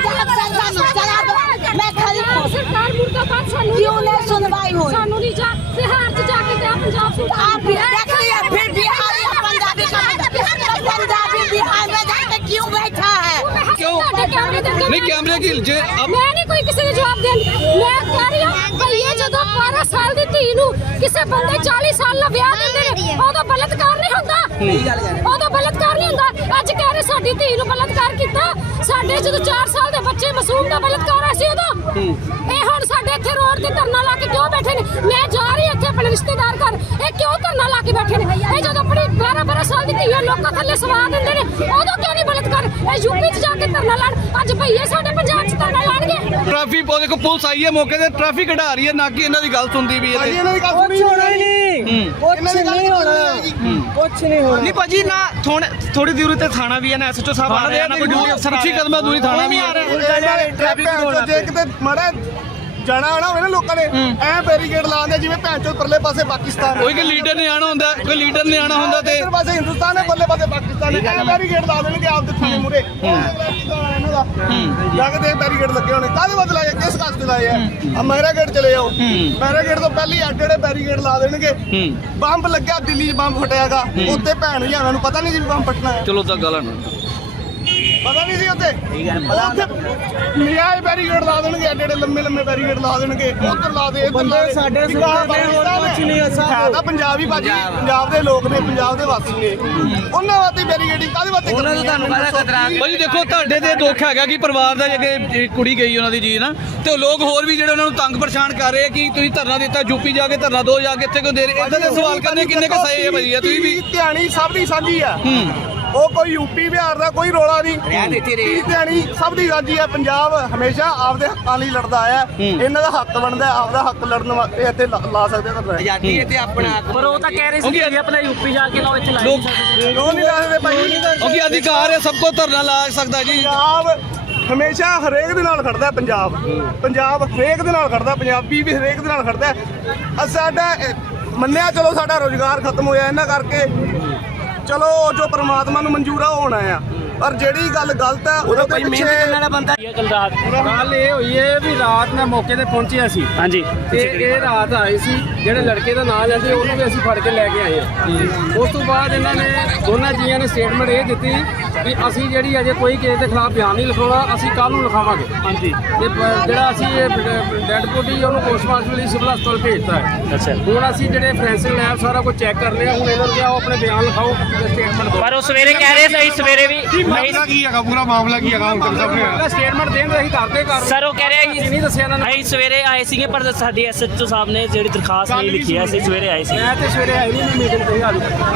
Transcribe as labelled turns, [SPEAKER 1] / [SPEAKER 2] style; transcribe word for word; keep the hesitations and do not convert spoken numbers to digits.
[SPEAKER 1] मैं खड़ी सरकार मुर्दाबाद क्यों नहीं सुनवाई हुई सानू नहीं जा बिहार से जाके क्या पंजाब से आप देख लिया फिर बिहार या पंजाबी का पंजाबी बिहार में जाके क्यों बैठा है
[SPEAKER 2] क्यों नहीं कैमरे की जे अब
[SPEAKER 1] मैं नहीं कोई किसी ने जवाब दे मैं कह रही हूं भाई ये जदों बारह साल दी धी ਨੂੰ ਕਿਸੇ ਬੰਦੇ चालीस ਸਾਲ ਦਾ ਵਿਆਹ ਦਿੰਦੇ ਨੇ ਉਦੋਂ ਬਲਤਕਾਰ ਨਹੀਂ ਹੁੰਦਾ ਉਦੋਂ ਬਲਤਕਾਰ ਨਹੀਂ ਹੁੰਦਾ ਅੱਜ ਕਹਿ ਰਹੇ ਸਾਡੀ ਧੀ ਨੂੰ ਬਲਤਕਾਰ ਕੀਤਾ ਸਾਡੇ ਜਦੋਂ ਚਾਰ ਸਾਲ ਦੇ ਬੱਚੇ ਮਾਸੂਮ ਦਾ ਬਲਤਕਾਰ ਆ ਸੀ ਉਦੋਂ ਇਹ ਹੁਣ ਸਾਡੇ ਇੱਥੇ ਰੋਡ ਤੇ ਧਰਨਾ ਲਾ ਕੇ ਕਿਉਂ ਬੈਠੇ ਨੇ ਮੈਂ ਜਾ ਰਹੀ ਇੱਥੇ ਆਪਣੇ ਰਿਸ਼ਤੇਦਾਰ ਘਰ ਇਹ ਕਿਉਂ ਧਰਨਾ ਲਾ ਕੇ ਬੈਠੇ ਨੇ ਇਹ ਜਦੋਂ ਆਪਣੀ ਬਾरह ਬਾरह ਸਾਲ ਦੀ ਧੀ ਲੋਕਾਂ ਥੱਲੇ ਸਵਾ ਦਿੰਦੇ ਨੇ ਉਦੋਂ ਕਿਉਂ ਨਹੀਂ ਬਲਤਕਾਰ ਇਹ ਯੂਪੀ 'ਚ ਜਾ ਕੇ ਧਰਨਾ ਲਾਣ ਅੱਜ ਭਈਏ ਸਾਡੇ ਪੰਜਾਬ 'ਚ ਧਰਨਾ ਲਾਣਗੇ
[SPEAKER 2] ਟ੍ਰੈਫਿਕ ਉਹ ਦੇਖੋ ਪੁਲਿਸ ਆਈ ਹੈ ਮੌਕੇ ਤੇ ਟ੍ਰੈਫਿਕ ਕਢਾ ਰਹੀ ਹੈ ਨਾ ਕਿ ਇਹਨਾਂ ਦੀ ਗੱਲ ਸੁਣਦੀ ਵੀ ਹੈ ਤੇ
[SPEAKER 3] ਇਹਨਾਂ ਦੀ ਗੱਲ ਸੁਣੀ ਹੋਣਾ ਹੀ ਨਹੀਂ ਕੁਛ ਨਹੀਂ ਹੋਣਾ ਕੁਛ ਨਹੀਂ ਹੋਣਾ
[SPEAKER 4] ਨਹੀਂ ਭਾਜੀ ਨਾ ਥੋੜੀ ਦੂਰ ਤੇ ਥਾਣਾ ਵੀ ਹੈ ਨਾ ਐਸਐਚਓ ਸਾਹਿਬ ਆ ਰਹੇ ਆ ਨਾ ਕੋਈ ਡਿਊਟੀ ਅਫਸਰ
[SPEAKER 2] ਕੁਛ ਹੀ ਕਦਮਾਂ ਦੂਰੀ ਥਾਣਾ ਵੀ ਹੈ
[SPEAKER 3] ਟ੍ਰੈਫਿਕ ਜੇ ਕਿਤੇ ਮਾੜਾ ਜਾਣਾ ਆਣਾ ਹੋਵੇ ਨਾ ਲੋਕਾਂ ਨੇ ਐ ਬੈਰੀਕੇਡ ਲਾਉਂਦੇ ਜਿਵੇਂ ਭੈਣ ਚੋਂ ਪਰਲੇ ਪਾਸੇ ਪਾਕਿਸਤਾਨ
[SPEAKER 2] ਕੋਈ ਕਿ ਲੀਡਰ ਨੇ ਆਣਾ ਹੁੰਦਾ ਕੋਈ ਲੀਡਰ ਨੇ ਆਣਾ ਹੁੰਦਾ ਤੇ
[SPEAKER 3] ਇੱਧਰ ਪਾਸੇ ਹਿੰਦੁਸਤਾਨ ਹੈ ਪਰਲੇ ਪਾਸੇ ਪਾਕਿਸਤਾਨ ਹੈ ਐ ਬੈਰੀਕੇਡ ਲਾ ਦੇਣਗੇ ਆਪ ਦੇ ਥਾਣੇ ਮੂਰੇ ਇਹਨਾਂ ਦਾ ਜਾ ਕੇ ਦੇਖ ਬੈਰੀਕੇਡ ਲੱਗੇ ਹੋਣੇ ਕਾਹਦੇ ਬਦਲ ਲਾਏ ਕਿਸ ਕਾਸਤੇ ਲਾਏ ਆ ਆ ਮਹਿਰਾ ਗੇਟ ਚਲੇ ਜਾਓ ਮਹਿਰਾ ਗੇਟ ਤੋਂ ਪਹਿਲੀ ਅੱਡ ਜਿਹੜੇ ਬੈਰੀਕੇਡ ਲਾ ਦੇਣਗੇ ਬੰਬ ਲੱਗਿਆ ਦਿੱਲੀ 'ਚ ਬੰਬ ਫਟਿਆਗਾ ਉੱਤੇ ਭੈਣ ਜਿਹਾਂ ਨੂੰ ਪਤਾ ਨਹੀਂ ਸੀ ਬੰਬ ਫਟਣਾ ਹੈ
[SPEAKER 2] ਚਲੋ ਤਾਂ ਗੱਲ
[SPEAKER 3] ਪਤਾ ਨਹੀਂ ਸੀ ਉੱਤੇ ਉੱਥੇ ਨਿਆਏ ਬੈਰੀਕੇਡ ਲਾ ਦੇਣਗੇ ਐਡੇ ਐਡੇ ਲੰਮੇ ਲੰਮੇ ਬੈਰੀਕੇਡ ਲਾ ਦੇਣਗੇ ਉੱਧਰ ਲਾ ਦੇ ਇੱਧਰ ਲਾ ਦੇ ਸਾਡੇ ਕੁਝ ਨਹੀਂ ਹੈ ਤਾਂ ਪੰਜਾਬ ਹੀ ਭਾਜੀ ਪੰਜਾਬ ਦੇ ਲੋਕ ਨੇ ਪੰਜਾਬ ਦੇ ਵਾਸੀ ਨੇ ਉਹਨਾਂ ਵਾਸਤੇ ਬੈਰੀਕੇਡਿੰਗ ਕਾਹਦੇ ਵਾਸਤੇ ਉਹਨਾਂ ਨੂੰ ਤੁਹਾਨੂੰ ਪਤਾ ਖਤਰਾ
[SPEAKER 2] ਭਾਜੀ ਦੇਖੋ ਤੁਹਾਡੇ ਤੇ ਦੁੱਖ ਹੈਗਾ ਕਿ ਪਰਿਵਾਰ ਦਾ ਜੇ ਕੁੜੀ ਗਈ ਉਹਨਾਂ ਦੀ ਜੀ ਨਾ ਤੇ ਉਹ ਲੋਕ ਹੋਰ ਵੀ ਜਿਹੜੇ ਉਹਨਾਂ ਨੂੰ ਤੰਗ ਪਰੇਸ਼ਾਨ ਕਰ ਰਹੇ ਕਿ ਤੁਸੀਂ ਧਰਨਾ ਦਿੱਤਾ ਯੂਪੀ ਜਾ ਕੇ ਧਰਨਾ ਦੋ ਜਾ ਕੇ ਇੱਥੇ ਕਿਉਂ ਦੇ ਰਹੇ ਇਦਾਂ ਦੇ ਸਵਾਲ ਕਰਨੇ ਕਿੰਨੇ ਕੁ ਸਹੀ ਹੈ ਭਾਜੀ ਤੁਸੀਂ ਵੀ
[SPEAKER 3] ਧਿਆਣੀ ਸਭ ਦੀ ਸਾਂਝੀ ਆ ਉਹ ਕੋਈ ਯੂਪੀ ਬਿਹਾਰ ਦਾ ਕੋਈ ਰੋਲਾ ਨਹੀਂ ਧਿਆਣੀ ਸਭ ਦੀ ਸਾਂਝੀ ਹੈ ਪੰਜਾਬ ਹਮੇਸ਼ਾ ਆਪਦੇ ਹੱਕਾਂ ਲਈ ਲੜਦਾ ਆਇਆ ਇਹਨਾਂ ਦਾ ਹੱਕ ਬਣਦਾ ਆਪਦਾ ਹੱਕ ਲੜਨ ਵਾਸਤੇ ਇੱਥੇ ਲਾ ਸਕਦੇ ਤਾਂ
[SPEAKER 4] ਆਜ਼ਾਦੀ ਇੱਥੇ ਆਪਣਾ ਪਰ ਉਹ ਤਾਂ ਕਹਿ ਰਹੇ ਸੀ ਕਿ ਆਪਣਾ ਯੂਪੀ ਜਾ ਕੇ ਲਾਓ ਇੱਥੇ ਲਾਈ
[SPEAKER 2] ਲੋਕ
[SPEAKER 3] ਕਿਉਂ ਨਹੀਂ ਲਾ ਸਕਦੇ ਭਾਈ
[SPEAKER 2] ਕਿਉਂਕਿ ਅਧਿਕਾਰ ਹੈ ਸਭ ਕੋ ਧਰਨਾ ਲਾ ਸਕਦਾ ਜੀ
[SPEAKER 3] ਪੰਜਾਬ ਹਮੇਸ਼ਾ ਹਰੇਕ ਦੇ ਨਾਲ ਖੜਦਾ ਪੰਜਾਬ ਪੰਜਾਬ ਹਰੇਕ ਦੇ ਨਾਲ ਖੜਦਾ ਪੰਜਾਬੀ ਵੀ ਹਰੇਕ ਦੇ ਨਾਲ ਖੜਦਾ ਸਾਡਾ ਮੰਨਿਆ ਚਲੋ ਸਾਡਾ ਰੋਜ਼ਗਾਰ ਖਤਮ ਹੋਇਆ ਇਹਨਾਂ ਕਰਕੇ ਚਲੋ ਜੋ ਪ੍ਰਮਾਤਮਾ ਨੂੰ ਮਨਜ਼ੂਰ ਆ ਹੋਣਾ ਆ ਪਰ ਜਿਹੜੀ ਗੱਲ ਗਲਤ ਹੈ ਉਹਦੇ ਪਿੱਛੇ
[SPEAKER 4] ਮਿਹਨਤ ਕਰਨ ਵਾਲਾ ਬੰਦਾ
[SPEAKER 5] ਗੱਲ ਇਹ ਹੋਈ ਹੈ ਵੀ ਰਾਤ ਮੈਂ ਮੌਕੇ ਤੇ ਪਹੁੰਚਿਆ ਸੀ
[SPEAKER 4] ਹਾਂਜੀ
[SPEAKER 5] ਤੇ ਇਹ ਰਾਤ ਆਏ ਸੀ ਜਿਹੜੇ ਲੜਕੇ ਦਾ ਨਾਂ ਲੈਂਦੇ ਉਹਨੂੰ ਵੀ ਅਸੀਂ ਫੜ ਕੇ ਲੈ ਕੇ ਆਏ ਹਾਂ ਉਸ ਤੋਂ ਬਾਅਦ ਇਹਨਾਂ ਨੇ ਦੋਨਾਂ ਜੀਆਂ ਨੇ ਸਟੇਟਮੈਂਟ ਇਹ ਦਿੱਤੀ ਵੀ ਅਸੀਂ ਜਿਹੜੀ ਅਜੇ ਕੋਈ ਕੇਸ ਦੇ ਖਿਲਾਫ ਬਿਆਨ ਨਹੀਂ ਲਿਖਾਉਣਾ ਅਸੀਂ ਕੱਲ੍ਹ ਨੂੰ ਲਿਖਾਵਾਂਗੇ
[SPEAKER 4] ਹਾਂਜੀ
[SPEAKER 5] ਤੇ ਜਿਹੜਾ ਅਸੀਂ ਇਹ ਡੈਡ ਬੋਡੀ ਉਹਨੂੰ ਪੋਸਟਮਾਰਟਮ ਲਈ ਸਿਵਲ ਹਸਪਤਾਲ ਭੇਜਤਾ ਹੈ
[SPEAKER 4] ਅੱਛਾ
[SPEAKER 5] ਹੁਣ ਅਸੀਂ ਜਿਹੜੇ ਫੋਰੈਂਸਿਕ ਲੈਬ ਸਾਰਾ ਕੁਝ ਚੈੱਕ ਕਰ ਲਿਆ ਹੁਣ ਇਹਨਾਂ ਨੂੰ ਕਿਹਾ ਉਹ ਆਪਣੇ ਬਿਆਨ ਲਿਖਾਓ ਸਟੇਟਮੈਂਟ ਦਿਓ
[SPEAKER 4] ਪਰ ਉਹ ਸਵੇਰੇ ਕਹਿ ਰਹੇ ਸੀ ਸਵੇਰੇ ਵੀ
[SPEAKER 3] ਮਾਮਲਾ ਕੀ ਹੈਗਾ ਪੂਰਾ ਮਾਮਲਾ ਕੀ ਹੈਗਾ ਹੁਣ ਤੱਕ ਸਾਹਮਣੇ
[SPEAKER 5] ਸਟੇਟਮੈਂਟ ਦੇਣ ਅਸੀਂ ਕਰਦੇ ਕਰ
[SPEAKER 4] ਸਰ ਉਹ ਕਹਿ ਰਿਹਾ
[SPEAKER 5] ਨਹੀਂ ਦੱਸਿਆ ਇਹਨਾਂ ਨੇ
[SPEAKER 4] ਅਸੀਂ ਸਵੇਰੇ ਆਏ ਸੀਗੇ ਪਰ ਸਾਡੀ ਐਸਐਚਓ ਸਾਹਿਬ ਨੇ ਜਿਹੜੀ ਦਰਖਾਸਤ ਨਹੀਂ ਲਿਖੀ ਹੈ ਅਸੀਂ ਸਵੇਰੇ ਆਏ ਸੀ
[SPEAKER 5] ਮੈਂ ਤੇ ਸਵੇਰੇ ਆਈ ਨਹੀਂ ਮੀਟਿੰਗ ਤੇ ਹਾਲ